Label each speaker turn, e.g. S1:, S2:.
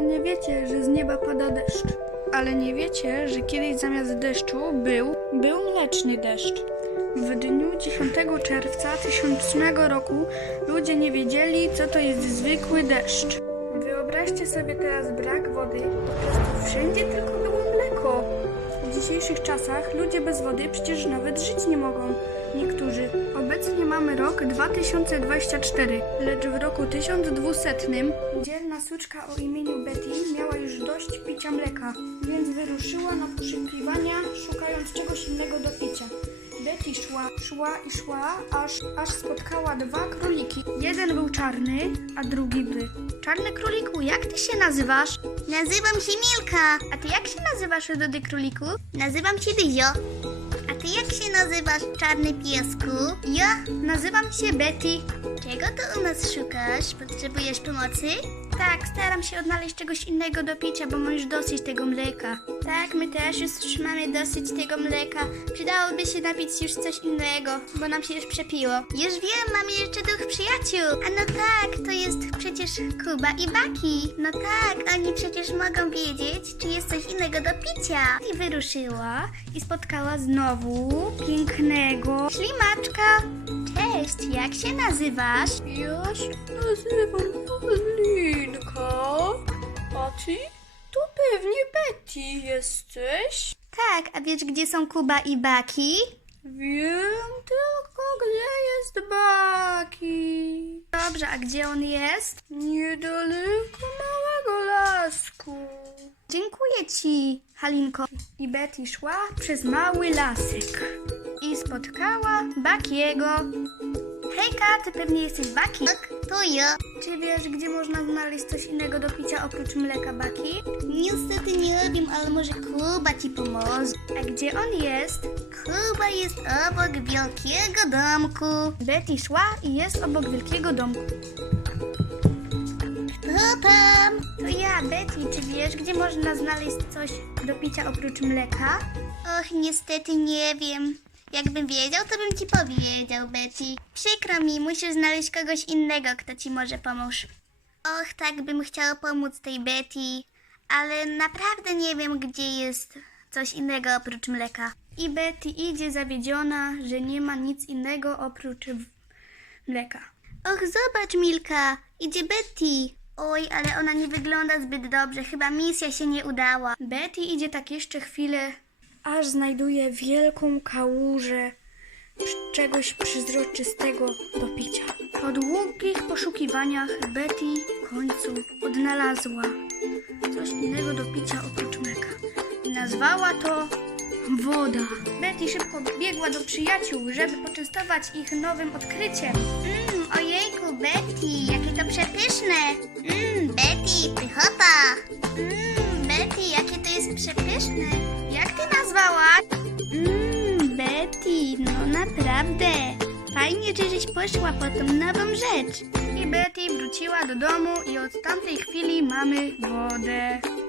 S1: pewnie wiecie, że z nieba pada deszcz. Ale nie wiecie, że kiedyś zamiast deszczu był mleczny deszcz. W dniu 10 czerwca 1000 roku ludzie nie wiedzieli, co to jest zwykły deszcz. Wyobraźcie sobie teraz brak wody, po prostu wszędzie tylko było mleko. W dzisiejszych czasach ludzie bez wody przecież nawet żyć nie mogą. Niektórzy. Obecnie mamy rok 2024, lecz w roku 1200 dzielna suczka o imieniu Betty miała już dość picia mleka, więc wyruszyła na poszukiwania, szukając czegoś innego do picia. Betty szła, aż spotkała dwa króliki. Jeden był czarny, a drugi bły. Czarny króliku, jak ty się nazywasz?
S2: Nazywam się Milka.
S1: A ty jak się nazywasz, Rudy króliku?
S2: Nazywam się Dyzio. A ty jak się nazywasz, czarny piesku?
S1: Ja nazywam się Betty.
S2: Czego tu u nas szukasz? Potrzebujesz pomocy?
S1: Tak, staram się odnaleźć czegoś innego do picia, bo mam już dosyć tego mleka. Tak, my też już mamy dosyć tego mleka. Przydałoby się napić już coś innego, bo nam się już przepiło.
S2: Już wiem, mamy jeszcze dwóch przyjaciół. A no tak, to jest przecież Kuba i Baki. No tak, oni przecież mogą wiedzieć, czy jest coś innego do picia.
S1: I wyruszyła i spotkała znowu pięknego ślimaczka. Cześć, jak się nazywasz? Ja się nazywam Paulinka. A ty? To pewnie Betty jesteś?
S2: Tak, a wiesz, gdzie są Kuba i Baki?
S1: Wiem tylko, gdzie jest Baki. Dobrze, a gdzie on jest? Niedaleko małego lasku. Dziękuję ci, Halinko. I Betty szła przez mały lasek i spotkała Bakiego. Hejka, ty pewnie jesteś Baki?
S2: Tak, to ja.
S1: Czy wiesz, gdzie można znaleźć coś innego do picia oprócz mleka, Baki?
S2: Niestety nie wiem, ale może Kuba ci pomoże.
S1: A gdzie on jest?
S2: Kuba jest obok wielkiego domku.
S1: Betty szła i jest obok wielkiego domku.
S2: Kto tam?
S1: To ja, Betty, czy wiesz, gdzie można znaleźć coś do picia oprócz mleka?
S2: Och, niestety nie wiem. Jakbym wiedział, to bym ci powiedział, Betty. Przykro mi, musisz znaleźć kogoś innego, kto ci może pomóż. Och, tak bym chciała pomóc tej Betty, ale naprawdę nie wiem, gdzie jest coś innego oprócz mleka.
S1: I Betty idzie zawiedziona, że nie ma nic innego oprócz mleka.
S2: Och, zobacz, Milka, idzie Betty. Oj, ale ona nie wygląda zbyt dobrze, chyba misja się nie udała.
S1: Betty idzie tak jeszcze chwilę, aż znajduje wielką kałużę czegoś przezroczystego do picia. Po długich poszukiwaniach Betty w końcu odnalazła coś innego do picia oprócz mleka. I nazwała to woda. Betty szybko biegła do przyjaciół, żeby poczęstować ich nowym odkryciem.
S2: Ojejku, Betty, jakie to przepyszne. Betty, pychota. Betty, jakie to jest przepyszne.
S1: Jak ty nazwałaś?
S2: Betty, no naprawdę. Fajnie, żeś poszła po tą nową rzecz.
S1: I Betty wróciła do domu i od tamtej chwili mamy wodę.